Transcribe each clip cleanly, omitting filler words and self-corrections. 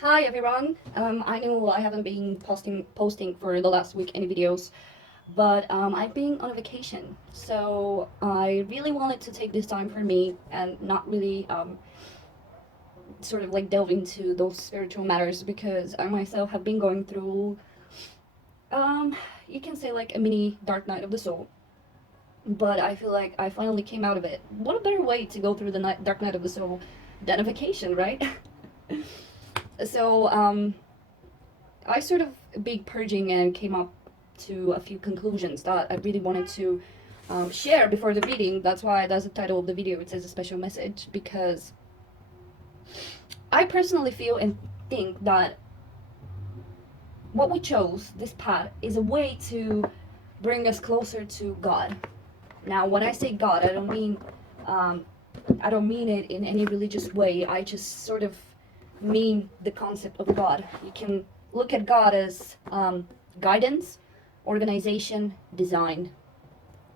Hi everyone. I know I haven't been posting for the last week any videos, but I've been on a vacation, so I really wanted to take this time for me and not really sort of like delve into those spiritual matters because I myself have been going through um, you can say like a mini dark night of the soul. But I feel like I finally came out of it. What a better way to go through the dark night of the soul than a vacation, right? so I sort of big purging and came up to a few conclusions that I really wanted to share before the reading. That's why that's the title of the video. It says a special message because I personally feel and think that what we chose, this path, is a way to bring us closer to God. Now, when I say God, um, I don't mean it in any religious way. I just sort of mean the concept of God. You can look at God as guidance, organization, design,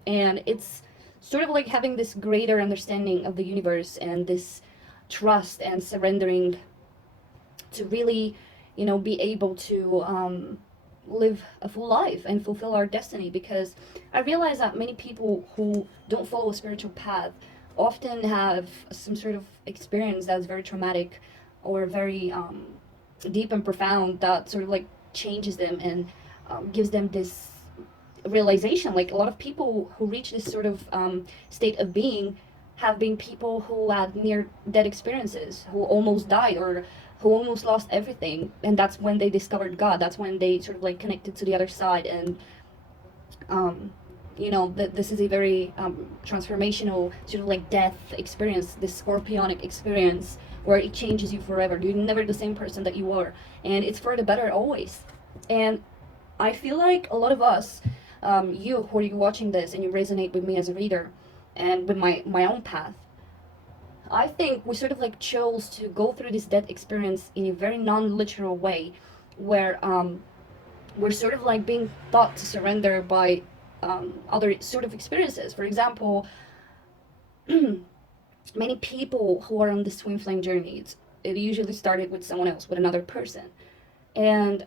and it's sort of like having this greater understanding of the universe and this trust and surrendering to really, be able to live a full life and fulfill our destiny. Because I realize that many people who don't follow a spiritual path often have some sort of experience that's very traumatic or very deep and profound that sort of like changes them and gives them this realization. Like a lot of people who reach this sort of state of being have been people who had near death experiences, who almost died or who almost lost everything, and that's when they discovered God. That's when they sort of like connected to the other side, and that this is a very transformational sort of like death experience, this scorpionic experience where it changes you forever. You're never the same person that you were, and it's for the better always. And I feel like a lot of us, you who are you watching this and you resonate with me as a reader and with my own path, I think we sort of like chose to go through this death experience in a very non-literal way, where we're sort of like being taught to surrender by other sort of experiences. For example, many people who are on this twin flame journey, it usually started with someone else, with another person, and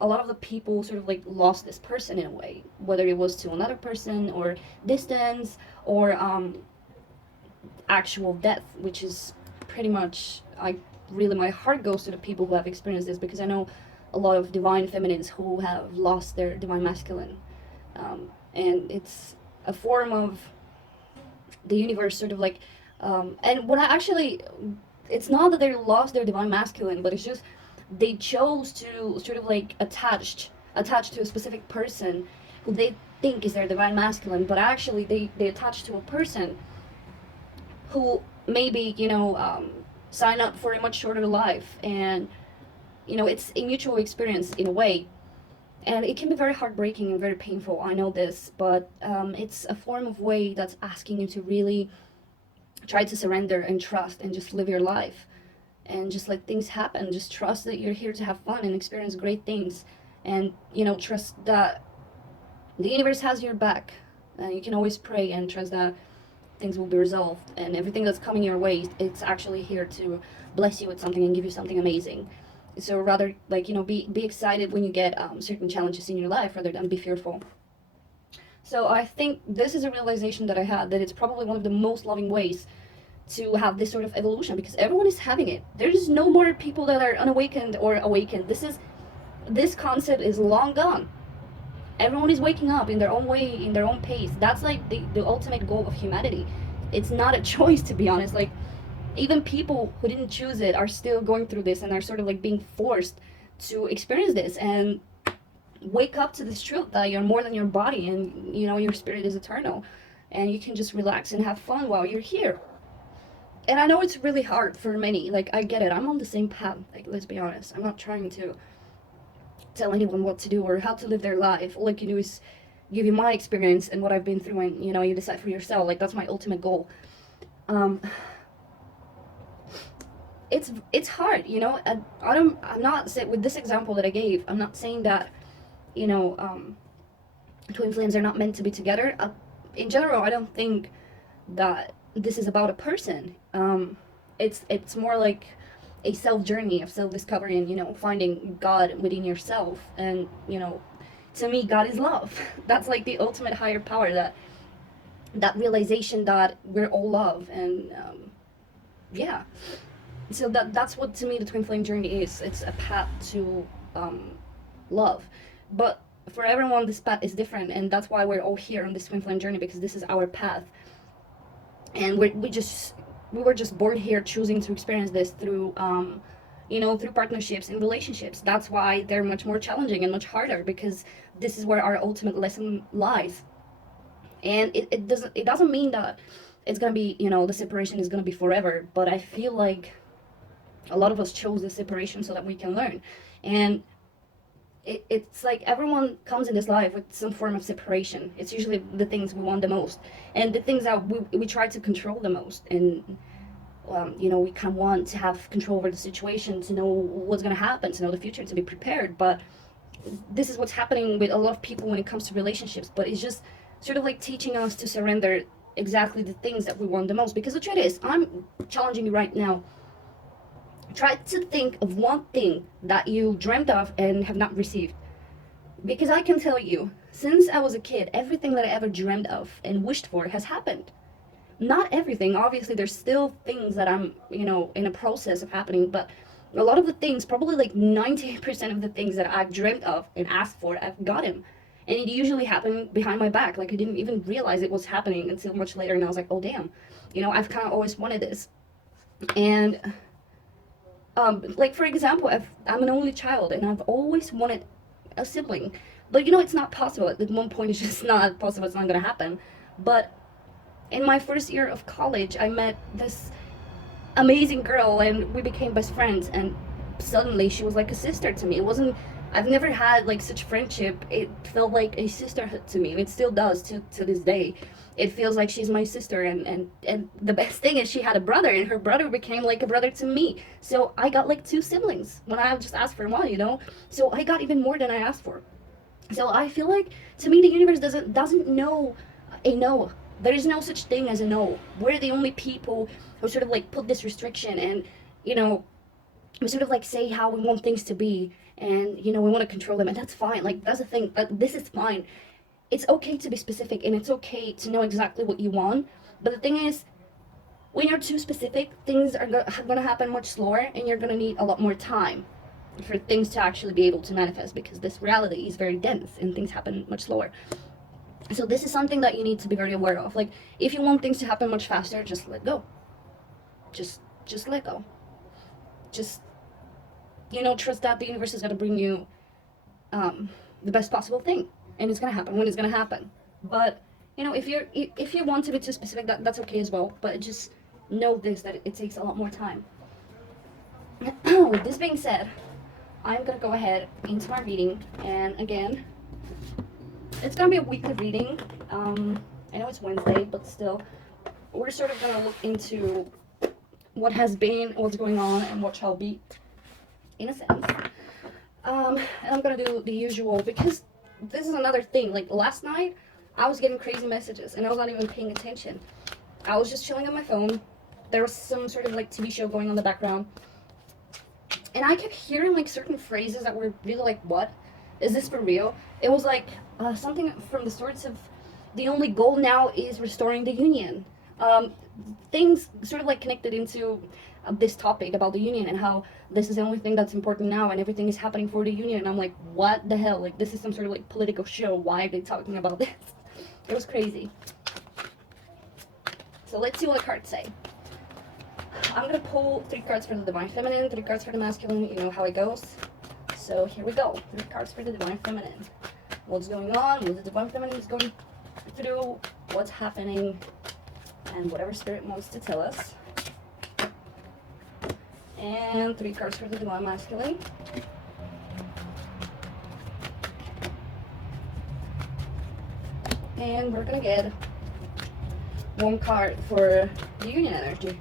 a lot of the people sort of like lost this person in a way, whether it was to another person or distance or actual death, which is pretty much, I really, my heart goes to the people who have experienced this, because I know a lot of divine feminines who have lost their divine masculine, and it's a form of the universe sort of like, and when I actually, it's not that they lost their divine masculine, but it's just they chose to sort of like attached to a specific person who they think is their divine masculine, but actually they attach to a person who maybe sign up for a much shorter life. And it's a mutual experience in a way, and it can be very heartbreaking and very painful, I know this, but it's a form of way that's asking you to really try to surrender and trust and just live your life and just let things happen. Just trust that you're here to have fun and experience great things, and trust that the universe has your back. You can always pray and trust that things will be resolved, and everything that's coming your way, it's actually here to bless you with something and give you something amazing. So rather, like, be excited when you get certain challenges in your life rather than be fearful. So I think this is a realization that I had, that it's probably one of the most loving ways to have this sort of evolution, because everyone is having it. There's no more people that are unawakened or awakened. This concept is long gone. Everyone is waking up in their own way, in their own pace. That's like the ultimate goal of humanity. It's not a choice, to be honest. Like, even people who didn't choose it are still going through this and are sort of like being forced to experience this and wake up to this truth that you're more than your body, and your spirit is eternal, and you can just relax and have fun while you're here. And I know it's really hard for many. Like, I get it. I'm on the same path. Like, let's be honest. I'm not trying to tell anyone what to do or how to live their life. All I can do is give you my experience and what I've been through, and you decide for yourself. Like, that's my ultimate goal. Um, it's hard, I'm not saying, with this example that I gave, I'm not saying that you know um, twin flames are not meant to be together. In general, I don't think that this is about a person. It's more like a self journey of self discovery and, you know, finding God within yourself. And, you know, to me, God is love. That's like the ultimate higher power, that realization that we're all love. And yeah, so that's what, to me, the twin flame journey is. It's a path to love. But for everyone, this path is different, and that's why we're all here on this twin flame journey, because this is our path. And we were just born here choosing to experience this through you know, through partnerships and relationships. That's why they're much more challenging and much harder, because this is where our ultimate lesson lies. And it doesn't mean that it's gonna be, you know, the separation is gonna be forever, but I feel like a lot of us chose the separation so that we can learn. And it's like everyone comes in this life with some form of separation. It's usually the things we want the most, and the things that we try to control the most. And you know, we kind of want to have control over the situation, to know what's going to happen, to know the future, to be prepared. But this is what's happening with a lot of people when it comes to relationships. But it's just sort of like teaching us to surrender exactly the things that we want the most. Because the truth is, I'm challenging you right now. Try to think of one thing that you dreamt of and have not received. Because I can tell you, since I was a kid, everything that I ever dreamed of and wished for has happened. Not everything, obviously. There's still things that I'm, you know, in a process of happening, but a lot of the things, probably like 98% of the things that I've dreamt of and asked for, I've gotten. And it usually happened behind my back. Like, I didn't even realize it was happening until much later, and I was like, oh damn, you know, I've kind of always wanted this. And like, for example, I'm an only child, and I've always wanted a sibling. But, you know, it's not possible. At one point, it's just not possible. It's not going to happen. But in my first year of college, I met this amazing girl, and we became best friends. And suddenly, she was like a sister to me. It wasn't... I've never had, like, such friendship. It felt like a sisterhood to me. It still does to this day. It feels like she's my sister, and the best thing is she had a brother, and her brother became like a brother to me. So I got like 2 siblings when I just asked for one, you know? So I got even more than I asked for. So I feel like, to me, the universe doesn't know a no. There is no such thing as a no. We're the only people who sort of like put this restriction, and, you know, we sort of like say how we want things to be, and, you know, we want to control them, and that's fine. Like, that's the thing. This is fine. It's okay to be specific, and it's okay to know exactly what you want. But the thing is, when you're too specific, things are going to happen much slower, and you're going to need a lot more time for things to actually be able to manifest, because this reality is very dense and things happen much slower. So this is something that you need to be very aware of. Like, if you want things to happen much faster, just let go. Just let go. Just, you know, trust that the universe is going to bring you the best possible thing. And it's going to happen when it's going to happen. But, you know, if you want to be too specific, that's okay as well. But just know this, that it takes a lot more time. With this being said, I'm going to go ahead into my reading. And again, it's going to be a weekly reading. I know it's Wednesday, but still, we're sort of going to look into what has been, what's going on, and what shall be, in a sense. And I'm going to do the usual, because this is another thing. Like, last night, I was getting crazy messages, and I was not even paying attention. I was just chilling on my phone. There was some sort of, like, TV show going on in the background. And I kept hearing, like, certain phrases that were really like, what? Is this for real? It was like something from the sorts of, the only goal now is restoring the union. Things sort of like connected into this topic about the union, and how this is the only thing that's important now, and everything is happening for the union. And I'm like, what the hell? Like, this is some sort of like political show. Why are they talking about this? It was crazy. So let's see what the cards say. I'm gonna pull 3 cards for the Divine Feminine, 3 cards for the Masculine. You know how it goes. So here we go. 3 cards for the Divine Feminine. What's going on? What the Divine Feminine is going through? What's happening? And whatever Spirit wants to tell us. And 3 cards for the Divine Masculine. And we're gonna get 1 card for the Union energy.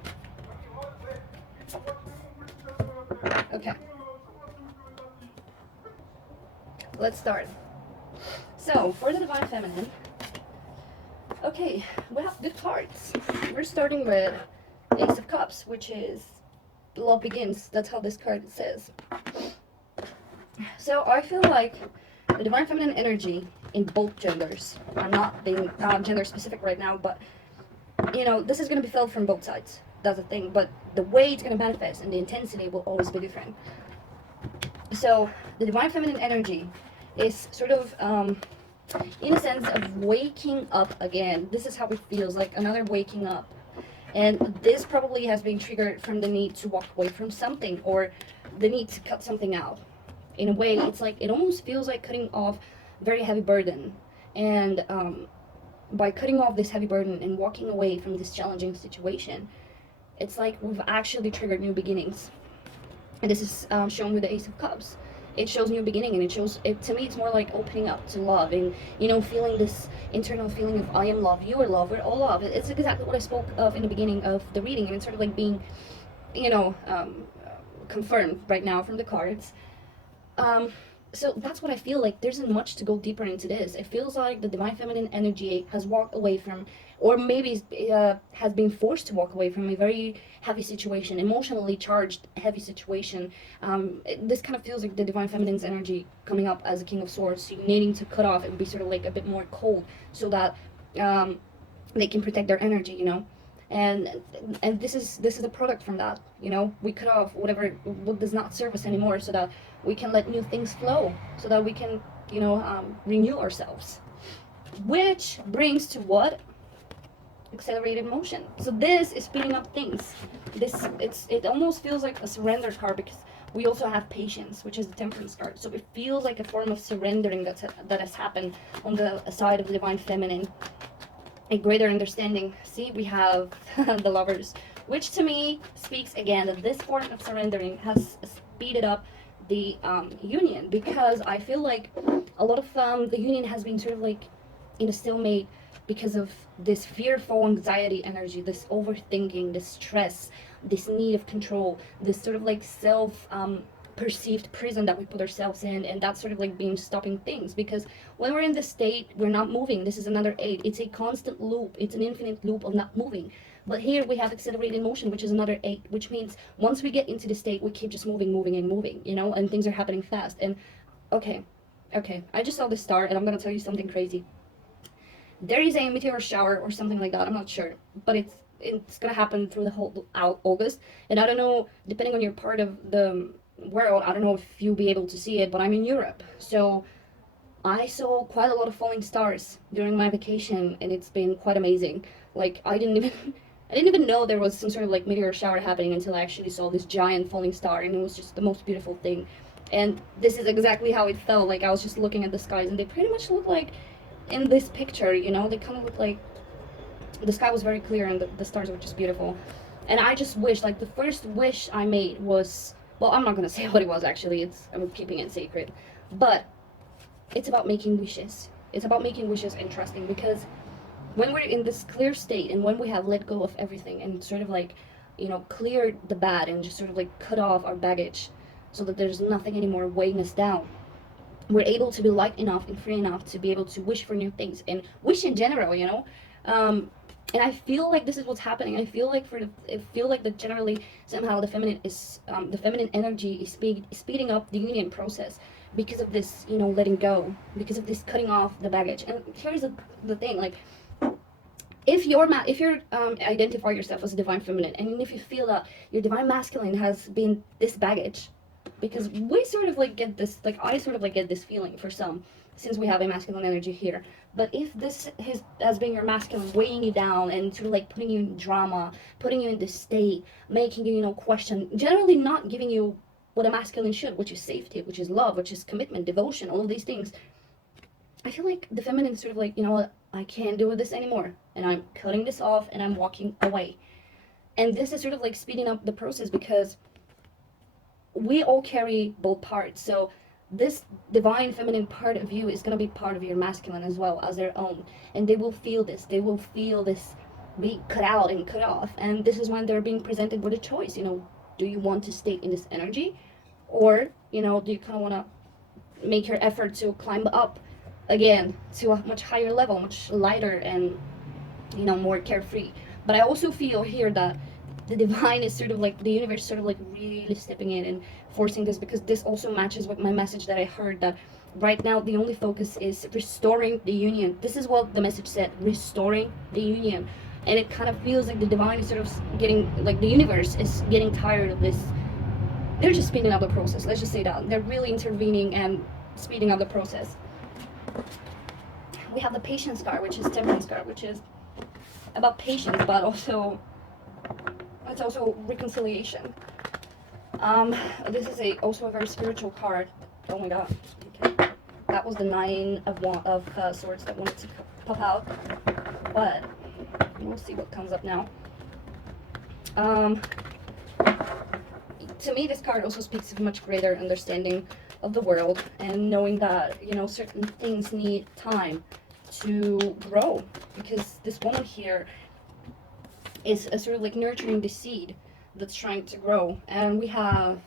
Okay. Let's start. So, for the Divine Feminine, okay, we have good cards. We're starting with Ace of Cups, which is love begins. That's how this card says. So I feel like the divine feminine energy in both genders. I'm not being gender specific right now, but this is going to be felt from both sides. That's the thing. But the way it's going to manifest and the intensity will always be different. So the divine feminine energy is sort of, in a sense of waking up again. This is how it feels, like another waking up. And this probably has been triggered from the need to walk away from something, or the need to cut something out. In a way, it's like, it almost feels like cutting off a very heavy burden. And by cutting off this heavy burden and walking away from this challenging situation, it's like we've actually triggered new beginnings. And this is shown with the Ace of Cups. It shows new beginning, and to me, it's more like opening up to love, and feeling this internal feeling of I am love, you are love, we're all love. It's exactly what I spoke of in the beginning of the reading, and it's sort of like being confirmed right now from the cards. So that's what I feel like. There isn't much to go deeper into this. It feels like the divine feminine energy has walked away from, or maybe has been forced to walk away from a very heavy situation, emotionally charged heavy situation. This kind of feels like the divine feminine's energy coming up as a King of Swords, needing to cut off and be sort of like a bit more cold, so that they can protect their energy, and this is a product from that. We cut off what does not serve us anymore, so that we can let new things flow, so that we can renew ourselves, which brings to what? Accelerated motion. So this is speeding up things. It almost feels like a surrender card, because we also have patience, which is the Temperance card. So it feels like a form of surrendering that has happened on the side of the divine feminine. A greater understanding. See, we have the Lovers, which to me speaks again that this form of surrendering has speeded up the union, because I feel like a lot of the union has been sort of like in a stalemate because of this fearful anxiety energy, this overthinking, this stress, this need of control, this sort of like self perceived prison that we put ourselves in, and that's sort of like being stopping things, because when we're in this state, we're not moving. This is another 8. It's a constant loop. It's an infinite loop of not moving. But here we have accelerated motion, which is another 8, which means once we get into the state, we keep just moving and moving, and things are happening fast. And okay, I just saw this star, and I'm gonna tell you something crazy. There is a meteor shower or something like that, I'm not sure, but it's gonna happen through the whole August, and I don't know, depending on your part of the world, I don't know if you'll be able to see it, but I'm in Europe, so I saw quite a lot of falling stars during my vacation, and it's been quite amazing. Like, I didn't even know there was some sort of like meteor shower happening until I actually saw this giant falling star, and it was just the most beautiful thing. And this is exactly how it felt. Like, I was just looking at the skies, and they pretty much look like in this picture, they kind of look like the sky was very clear, and the stars were just beautiful. And I just wish, like, the first wish I made was, well, I'm not gonna say what it was, actually. I'm keeping it secret, but it's about making wishes. It's about making wishes and trusting, because when we're in this clear state, and when we have let go of everything and sort of like cleared the bad, and just sort of like cut off our baggage, so that there's nothing anymore weighing us down, we're able to be light enough and free enough to be able to wish for new things, and wish in general, and I feel like this is what's happening. I feel like that generally somehow the feminine energy is speeding up the union process, because of this letting go, because of this cutting off the baggage. And here's the thing, like, if you identify yourself as a divine feminine, and if you feel that your divine masculine has been this baggage, because we sort of like get this, like, I sort of like get this feeling for some, since we have a masculine energy here. But if this has been your masculine weighing you down, and sort of like putting you in drama, putting you in this state, making you question, generally not giving you what a masculine should, which is safety, which is love, which is commitment, devotion, all of these things, I feel like the feminine is sort of like, what, I can't do this anymore, and I'm cutting this off, and I'm walking away. And this is sort of like speeding up the process, because we all carry both parts. So this divine feminine part of you is going to be part of your masculine as well, as their own, and they will feel this be cut out and cut off. And this is when they're being presented with a choice. Do you want to stay in this energy, or do you kind of want to make your effort to climb up again to a much higher level, much lighter, and more carefree. But I also feel here that the divine is sort of like, the universe sort of like really stepping in and forcing this, because this also matches with my message that I heard, that right now the only focus is restoring the union. This is what the message said, restoring the union. And it kind of feels like the divine is sort of getting, like the universe is getting tired of this. They're just speeding up the process, let's just say that. They're really intervening and speeding up the process. We have the patience card, which is temperance card, which is about patience, but also it's also reconciliation. This is also a very spiritual card. Oh my god. Okay. That was the 9 of Swords that wanted to pop out, but we'll see what comes up now. To me, this card also speaks of much greater understanding of the world, and knowing that, you know, certain things need time to grow, because this woman here is sort of like nurturing the seed that's trying to grow. And we have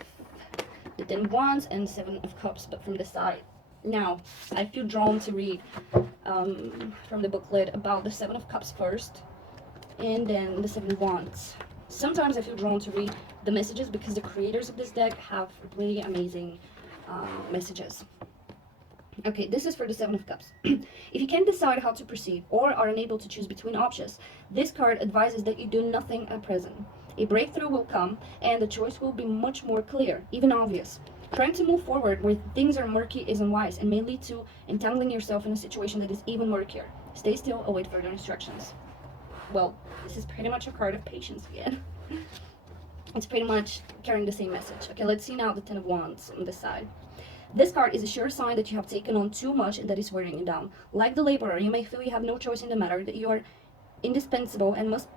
the 10 of Wands and 7 of Cups, but from the side. Now, I feel drawn to read from the booklet about the 7 of Cups first, and then the 7 of Wands. Sometimes I feel drawn to read the messages because the creators of this deck have really amazing messages. Okay, this is for the 7 of Cups. If you can't decide how to proceed or are unable to choose between options, this card advises that you do nothing at present. A breakthrough will come, and the choice will be much more clear, even obvious. Trying to move forward where things are murky is unwise and may lead to entangling yourself in a situation that is even murkier. Stay still, await further instructions. Well, this is pretty much a card of patience again. It's pretty much carrying the same message. Okay, let's see now the 10 of Wands on this side. This card is a sure sign that you have taken on too much and that is wearing you down. Like the laborer, you may feel you have no choice in the matter, that you are indispensable and must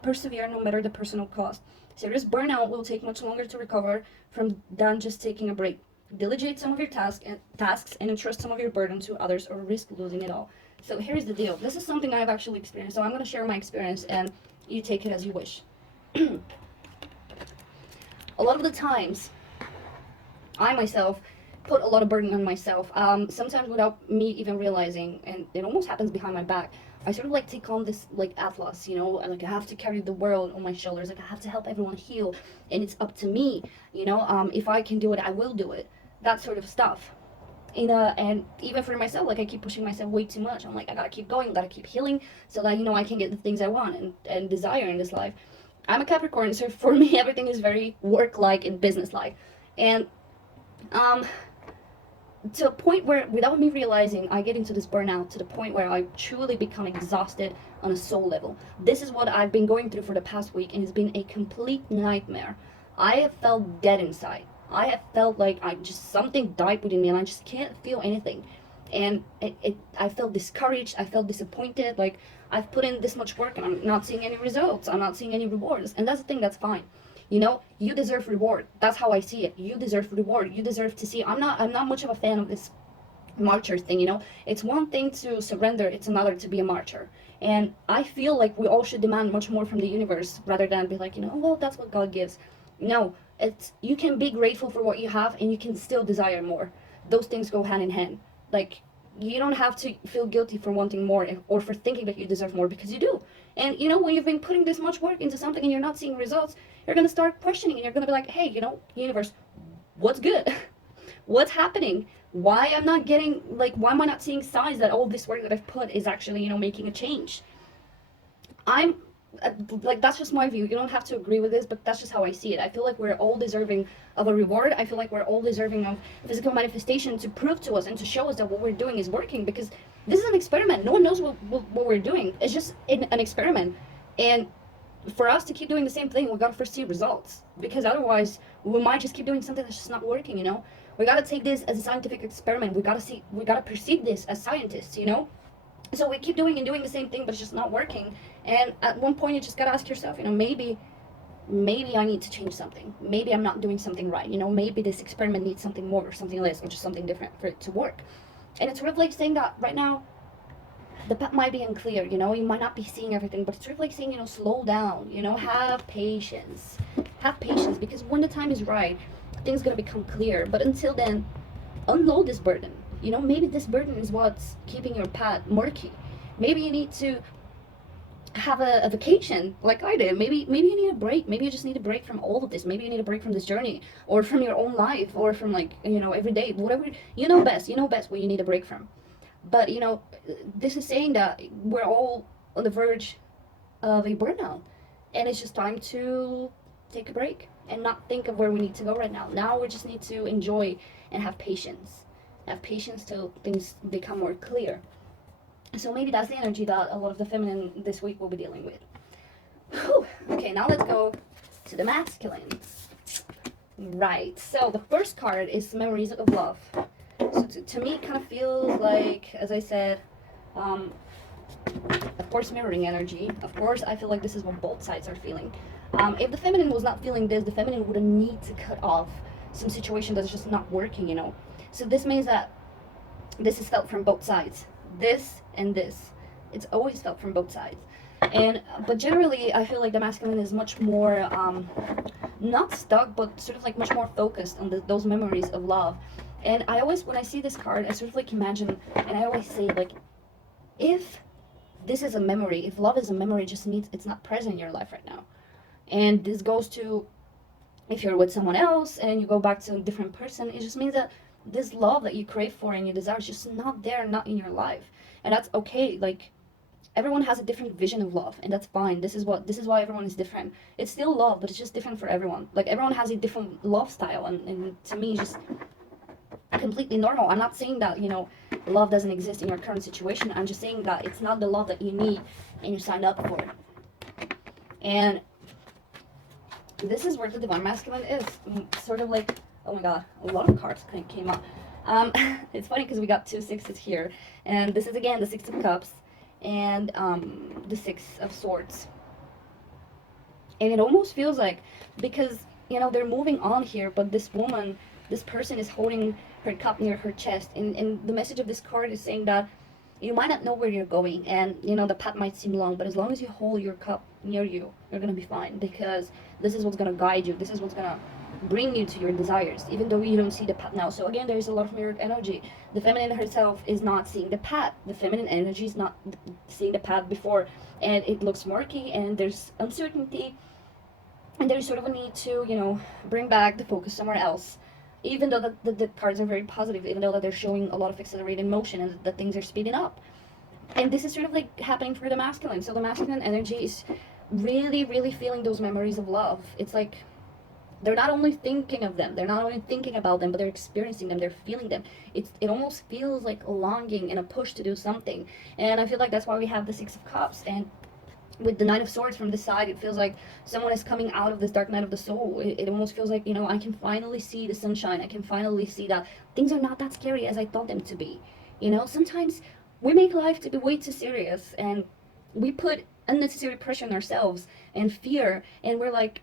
persevere no matter the personal cost. Serious burnout will take much longer to recover from than just taking a break. Delegate some of your tasks and entrust some of your burden to others, or risk losing it all. So here's the deal. This is something I've actually experienced, so I'm going to share my experience and you take it as you wish. A lot of the times, I myself put a lot of burden on myself, sometimes without me even realizing, and it almost happens behind my back. I sort of like take on this like Atlas, you know, like I have to carry the world on my shoulders, like I have to help everyone heal, and it's up to me, you know, if I can do it, I will do it, that sort of stuff. And even for myself, like I keep pushing myself way too much. I'm like, I gotta keep going, gotta keep healing, so that, you know, I can get the things I want and desire in this life. I'm a Capricorn, so for me everything is very work-like and business-like, and to a point where, without me realizing, I get into this burnout to the point where I truly become exhausted on a soul level. This is what I've been going through for the past week, and it's been a complete nightmare. I have felt dead inside. I have felt like something died within me, and I just can't feel anything. And I felt discouraged, I felt disappointed, like I've put in this much work and I'm not seeing any results, I'm not seeing any rewards. And that's the thing, that's fine. You know, you deserve reward. That's how I see it. You deserve reward. You deserve to see. I'm not much of a fan of this martyr thing, you know. It's one thing to surrender, it's another to be a martyr. And I feel like we all should demand much more from the universe, rather than be like, you know, well, that's what God gives. No, you can be grateful for what you have and you can still desire more. Those things go hand in hand. Like, you don't have to feel guilty for wanting more or for thinking that you deserve more, because you do. And you know, when you've been putting this much work into something and you're not seeing results, you're going to start questioning, and you're going to be like, hey, you know, universe, what's good? What's happening? Why am I not seeing signs that all this work that I've put is actually, you know, making a change? Like, that's just my view. You don't have to agree with this, but that's just how I see it. I feel like we're all deserving of a reward. I feel like we're all deserving of physical manifestation to prove to us and to show us that what we're doing is working, because this is an experiment. No one knows what we're doing. It's just an experiment. And for us to keep doing the same thing, we gotta first see results, because otherwise we might just keep doing something that's just not working, you know. We gotta take this as a scientific experiment. We gotta perceive this as scientists, you know. So we keep doing the same thing, but it's just not working. And at one point you just gotta ask yourself, you know, maybe I need to change something. Maybe I'm not doing something right, you know. Maybe this experiment needs something more or something less or just something different for it to work. And it's sort of like saying that right now the path might be unclear, you know, you might not be seeing everything, but it's sort of like saying, you know, slow down, you know, have patience, because when the time is right, things gonna become clear. But until then, unload this burden, you know. Maybe this burden is what's keeping your path murky. Maybe you need to have a vacation like I did. Maybe you need a break. Maybe you just need a break from all of this. Maybe you need a break from this journey, or from your own life, or from, like, every day, whatever. You know best what you need a break from. But this is saying that we're all on the verge of a burnout, and it's just time to take a break and not think of where we need to go right now. Now we just need to enjoy and have patience till things become more clear. So maybe that's the energy that a lot of the feminine this week will be dealing with. Whew. Okay, now let's go to the masculine. Right, so the first card is Memories of Love. So to me, it kind of feels like, as I said, of course, mirroring energy. Of course, I feel like this is what both sides are feeling. If the feminine was not feeling this, the feminine wouldn't need to cut off some situation that's just not working. So this means that this is felt from both sides. This and this. It's always felt from both sides. But generally, I feel like the masculine is much more, not stuck, but sort of like much more focused on those memories of love. And I always, when I see this card, I sort of like imagine, and I always say, like, if this is a memory, if love is a memory, it just means it's not present in your life right now. And this goes to, if you're with someone else and you go back to a different person, it just means that this love that you crave for and you desire is just not there, not in your life. And that's okay. Like, everyone has a different vision of love, and that's fine. This is why everyone is different. It's still love, but it's just different for everyone. Like, everyone has a different love style, and to me, it's just completely normal. I'm not saying that love doesn't exist in your current situation. I'm just saying that it's not the love that you need and you signed up for. And this is where the divine masculine is. Sort of like, oh my god, a lot of cards came up. It's funny because we got 2 sixes here, and this is again the 6 of Cups and the 6 of Swords. And it almost feels like, because they're moving on here, but this person is holding her cup near her chest, and the message of this card is saying that you might not know where you're going, and the path might seem long, but as long as you hold your cup near you, you're gonna be fine, because this is what's gonna guide you. This is what's gonna bring you to your desires, even though you don't see the path now. So again, there's a lot of mirrored energy. The feminine herself is not seeing the path. The feminine energy is not seeing the path before, and it looks murky, and there's uncertainty, and there's sort of a need to bring back the focus somewhere else. Even though the cards are very positive, even though that they're showing a lot of accelerated motion and that things are speeding up. And this is sort of like happening for the masculine. So the masculine energy is really, really feeling those memories of love. It's like they're not only thinking of them, they're not only thinking about them, but they're experiencing them, they're feeling them. It almost feels like a longing and a push to do something. And I feel like that's why we have the 6 of Cups. And with the 9 of Swords from this side, it feels like someone is coming out of this dark night of the soul. It almost feels like, I can finally see the sunshine. I can finally see that things are not that scary as I thought them to be. Sometimes we make life to be way too serious, and we put unnecessary pressure on ourselves and fear, and we're like,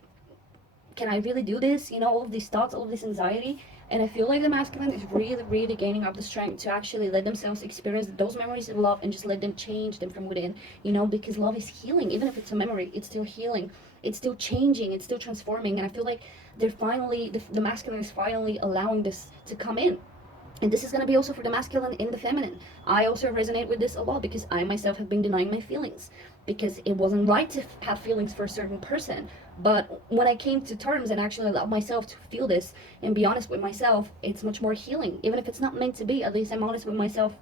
can I really do this? All of these thoughts, all of this anxiety. And I feel like the masculine is really, really gaining up the strength to actually let themselves experience those memories of love and just let them change them from within, because love is healing. Even if it's a memory, it's still healing. It's still changing. It's still transforming. And I feel like they're finally, the masculine is finally allowing this to come in. And this is going to be also for the masculine and the feminine. I also resonate with this a lot, because I myself have been denying my feelings, because it wasn't right to have feelings for a certain person. But when I came to terms and actually allowed myself to feel this and be honest with myself, it's much more healing. Even if it's not meant to be, at least I'm honest with myself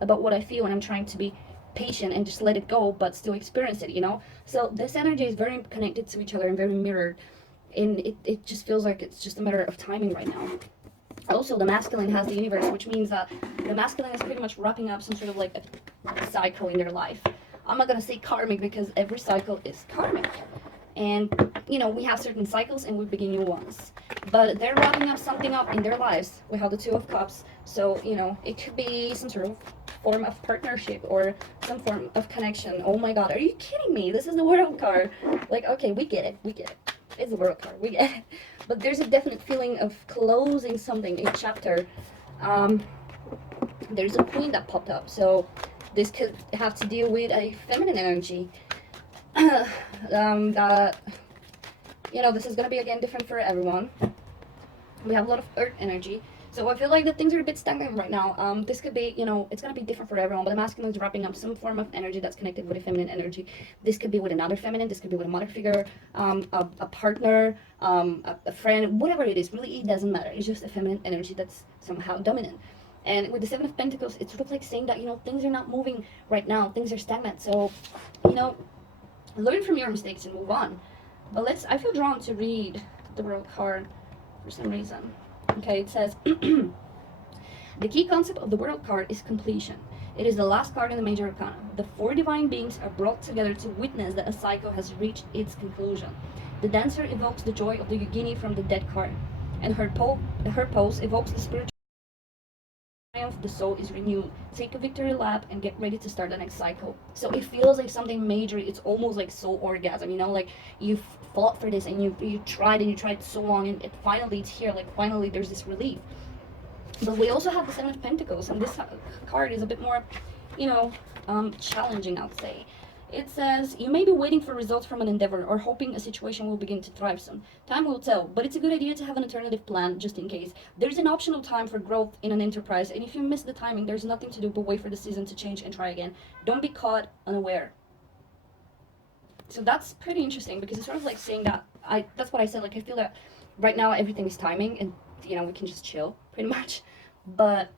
about what I feel, and I'm trying to be patient and just let it go, but still experience it. So this energy is very connected to each other and very mirrored. And it just feels like it's just a matter of timing right now. Also, the masculine has the universe, which means that the masculine is pretty much wrapping up some sort of like a cycle in their life. I'm not going to say karmic, because every cycle is karmic. And, we have certain cycles and we begin new ones. But they're wrapping up something up in their lives. We have the 2 of Cups. So, it could be some sort of form of partnership or some form of connection. Oh my god, are you kidding me? This is the World card. Like, okay, we get it. It's the World card. We get it. But there's a definite feeling of closing something, a chapter. There's a Queen that popped up. So this could have to deal with a feminine energy. That this is going to be again different for everyone. We have a lot of earth energy, So I feel like that things are a bit stagnant right now. This could be, you know, it's gonna be different for everyone, but the masculine is wrapping up some form of energy that's connected with a feminine energy. This could be with another feminine. This could be with a mother figure, a partner, a friend, whatever it is. Really, it doesn't matter. It's just a feminine energy that's somehow dominant. And with the Seven of Pentacles, it's sort of like saying that, you know, things are not moving right now. Things are stagnant. So, you know, learn from your mistakes and move on. But I feel drawn to read the World card for some reason. Okay, it says, the key concept of the World card is completion. It is the last card in the major arcana. The four divine beings are brought together to witness that a cycle has reached its conclusion. The dancer evokes the joy of the yogini from the dead card, and her pose evokes the spiritual triumph. The soul is renewed. Take a victory lap and get ready to start the next cycle. So it feels like something major. It's almost like soul orgasm, you know, like you've fought for this and you tried so long, and finally it's here. Like finally there's this relief. But we also have the Seven of Pentacles, and this card is a bit more, you know, challenging, I'd say. It says, you may be waiting for results from an endeavor or hoping a situation will begin to thrive soon. Time will tell, but it's a good idea to have an alternative plan just in case. There's an optional time for growth in an enterprise, and if you miss the timing, there's nothing to do but wait for the season to change and try again. Don't be caught unaware. So that's pretty interesting, because it's sort of like saying that, that's what I said, like I feel that right now everything is timing, and, you know, we can just chill, pretty much. But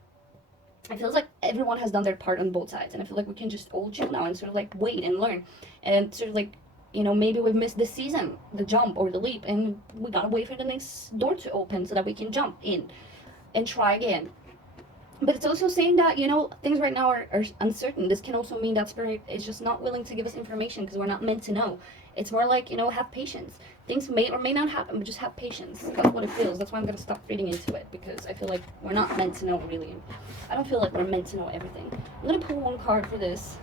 it feels like everyone has done their part on both sides, and I feel like we can just all chill now and sort of like wait and learn, and sort of like, you know, maybe we've missed this season, the jump or the leap, and we gotta wait for the next door to open so that we can jump in and try again. But it's also saying that, you know, things right now are uncertain. This can also mean that spirit is just not willing to give us information because we're not meant to know. It's more like, you know, have patience. Things may or may not happen, but just have patience. That's what it feels. That's why I'm going to stop reading into it, because I feel like we're not meant to know, really. I don't feel like we're meant to know everything. I'm going to pull one card for this.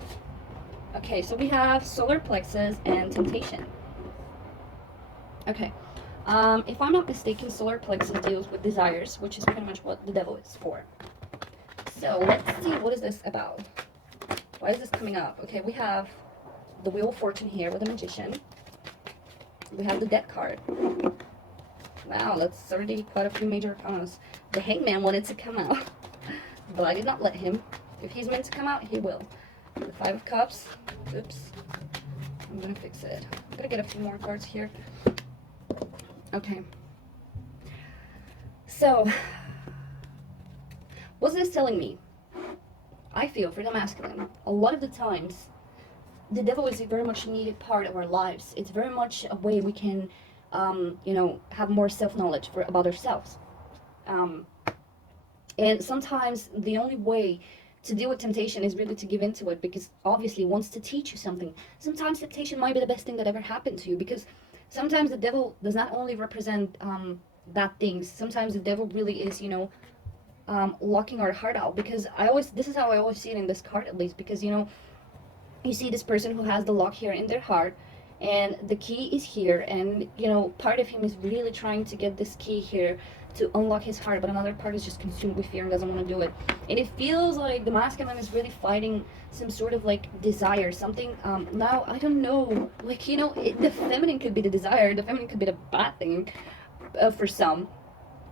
Okay, so we have solar plexus and temptation. Okay. If I'm not mistaken, solar plexus deals with desires, which is pretty much what the devil is for. So let's see, what is this about? Why is this coming up? Okay, we have the Wheel of Fortune here with the Magician. We have the Death card. Wow, that's already quite a few major arcanas. The Hangman wanted to come out, but I did not let him. If he's meant to come out, he will. The Five of Cups. Oops. I'm gonna fix it. I'm gonna get a few more cards here. Okay. So, what's this telling me? I feel for the masculine, a lot of the times, the devil is a very much needed part of our lives. It's very much a way we can, you know, have more self-knowledge about ourselves. And sometimes the only way to deal with temptation is really to give into it, because obviously it wants to teach you something. Sometimes temptation might be the best thing that ever happened to you, because sometimes the devil does not only represent bad things. Sometimes the devil really is, you know, locking our heart out, because this is how I always see it in this card, at least, because, you know, you see this person who has the lock here in their heart, and the key is here, and, you know, part of him is really trying to get this key here to unlock his heart, but another part is just consumed with fear and doesn't want to do it. And it feels like the masculine is really fighting some sort of like desire, something. Now I don't know, like, you know, the feminine could be the desire, the feminine could be the bad thing for some.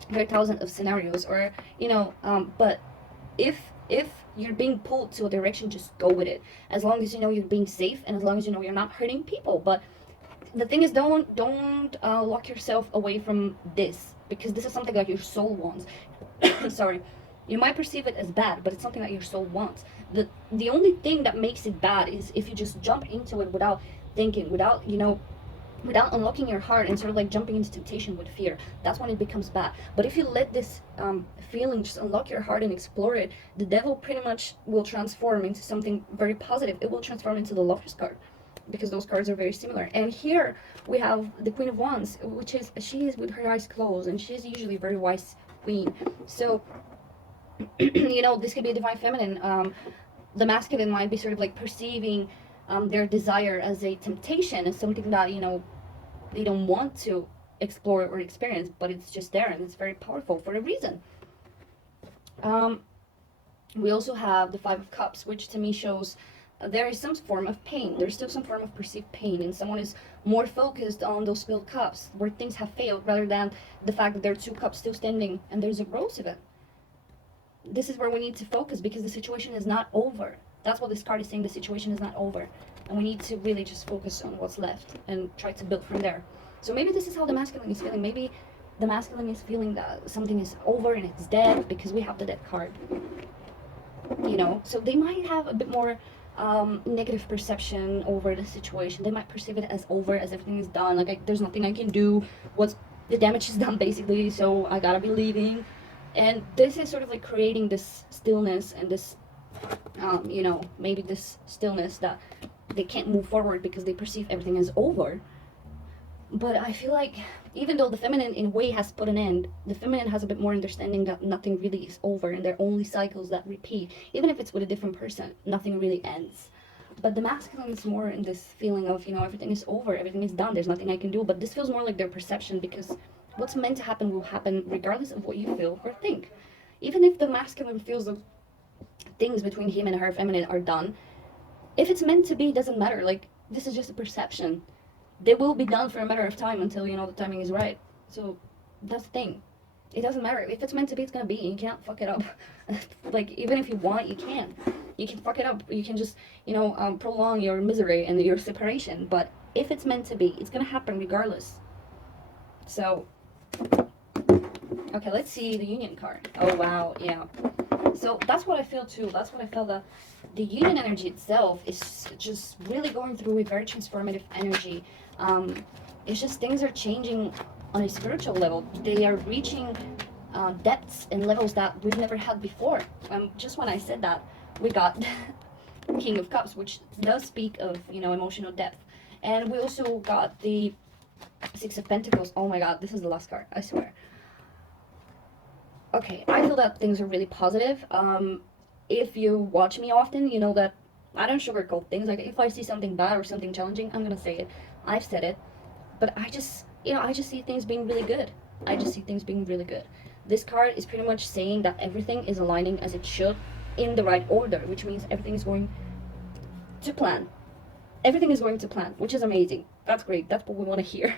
There are thousands of scenarios, or, you know, but if you're being pulled to a direction, just go with it, as long as you know you're being safe, and as long as you know you're not hurting people. But the thing is, don't lock yourself away from this, because this is something that your soul wants. Sorry, you might perceive it as bad, but it's something that your soul wants. The only thing that makes it bad is if you just jump into it without thinking, without, you know, without unlocking your heart, and sort of like jumping into temptation with fear. That's when it becomes bad. But if you let this feeling just unlock your heart and explore it, the devil pretty much will transform into something very positive. It will transform into the Lovers card, because those cards are very similar. And here we have the Queen of Wands, which is, she is with her eyes closed, and she is usually a very wise queen. So you know, this could be a divine feminine. The masculine might be sort of like perceiving their desire as a temptation, as something that, you know, they don't want to explore or experience, but it's just there, and it's very powerful for a reason. We also have the Five of Cups, which to me shows there is some form of pain. There's still some form of perceived pain, and someone is more focused on those spilled cups where things have failed, rather than the fact that there are two cups still standing and there's a rose of it. this is where we need to focus, because the situation is not over. That's what this card is saying. The situation is not over, and we need to really just focus on what's left and try to build from there. So maybe this is how the masculine is feeling. Maybe the masculine is feeling that something is over and it's dead, because we have the dead card. You know, so they might have a bit more negative perception over the situation. They might perceive it as over, as everything is done. Like, there's nothing I can do. What's the damage is done, basically. So I gotta be leaving. And this is sort of like creating this stillness and this, you know, maybe this stillness that they can't move forward because they perceive everything as over. But I feel like even though the feminine in a way has put an end, the feminine has a bit more understanding that nothing really is over and there are only cycles that repeat. Even if it's with a different person, nothing really ends. But the masculine is more in this feeling of, you know, everything is over, everything is done, there's nothing I can do. But this feels more like their perception, because what's meant to happen will happen regardless of what you feel or think. Even if the masculine feels that things between him and her feminine are done, if it's meant to be, it doesn't matter. Like, this is just a perception. They will be done for a matter of time until, you know, the timing is right. So that's the thing. It doesn't matter. If it's meant to be, it's gonna be. You can't fuck it up. Like, even if you want, you can. You can fuck it up. You can just, you know, prolong your misery and your separation. But if it's meant to be, it's gonna happen regardless. So, okay, let's see the Union card. Oh, wow, yeah. So that's what I feel too. That's what I feel, that the Union energy itself is just really going through a very transformative energy. It's just things are changing on a spiritual level. They are reaching depths and levels that we've never had before. Just when I said that, we got King of Cups, which does speak of, you know, emotional depth. And we also got the Six of Pentacles. Oh my god, this is the last card, I swear. Okay, I feel that things are really positive. If you watch me often, you know that I don't sugarcoat things. Like, if I see something bad or something challenging, I'm gonna say it. I've said it. But I just, you know, I just see things being really good. I just see things being really good. This card is pretty much saying that everything is aligning as it should, in the right order, which means everything is going to plan. Everything is going to plan, which is amazing. That's great. That's what we want to hear.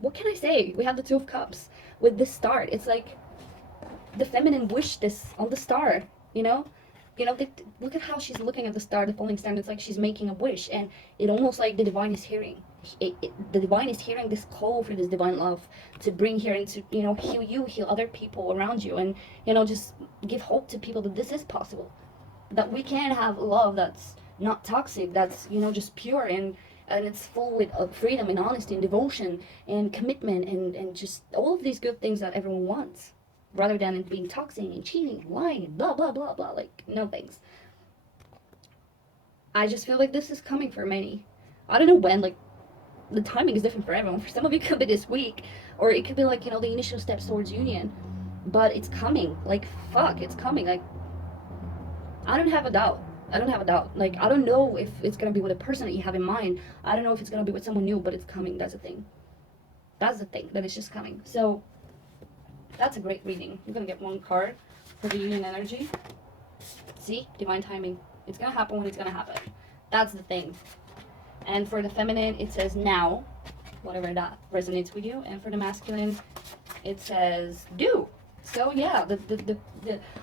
What can I say? We have the Two of Cups with this star. It's like the feminine wished this on the star, you know? Look at how she's looking at the star, the falling star. It's like she's making a wish, and it almost like the divine is hearing. The divine is hearing this call for this divine love to bring here and to, you know, heal you, heal other people around you, and, you know, just give hope to people that this is possible. That we can have love that's not toxic, that's, you know, just pure, and it's full with freedom and honesty and devotion and commitment and just all of these good things that everyone wants, rather than it being toxic and cheating and lying and blah blah blah blah. Like, no thanks. I just feel like this is coming for many. I don't know when. Like, the timing is different for everyone. For some of you, it could be this week, or it could be like, you know, the initial steps towards union. But it's coming. Like, fuck, it's coming. Like, I don't have a doubt. I don't have a doubt. Like, I don't know if it's gonna be with a person that you have in mind. I don't know if it's gonna be with someone new, but it's coming. That's the thing. That's the thing, that it's just coming. So, that's a great reading. You're gonna get one card for the Union energy. See? Divine timing. It's gonna happen when it's gonna happen. That's the thing. And for the feminine, it says now, whatever that resonates with you. And for the masculine, it says do. So yeah,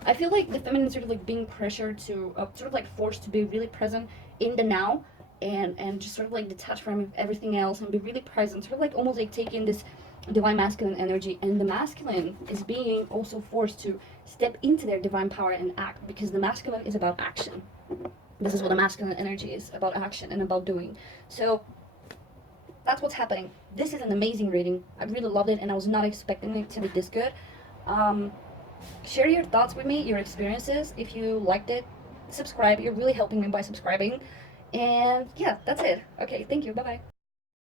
I feel like the feminine is sort of like being pressured to, sort of like forced to be really present in the now, and just sort of like detach from everything else and be really present, sort of like almost like taking this divine masculine energy, and the masculine is being also forced to step into their divine power and act, because the masculine is about action. This is what the masculine energy is about, action and about doing. So that's what's happening. This is an amazing reading. I really loved it, and I was not expecting it to be this good. Share your thoughts with me, your experiences. If you liked it, subscribe. You're really helping me by subscribing. And yeah, that's it. Okay, thank you. Bye bye.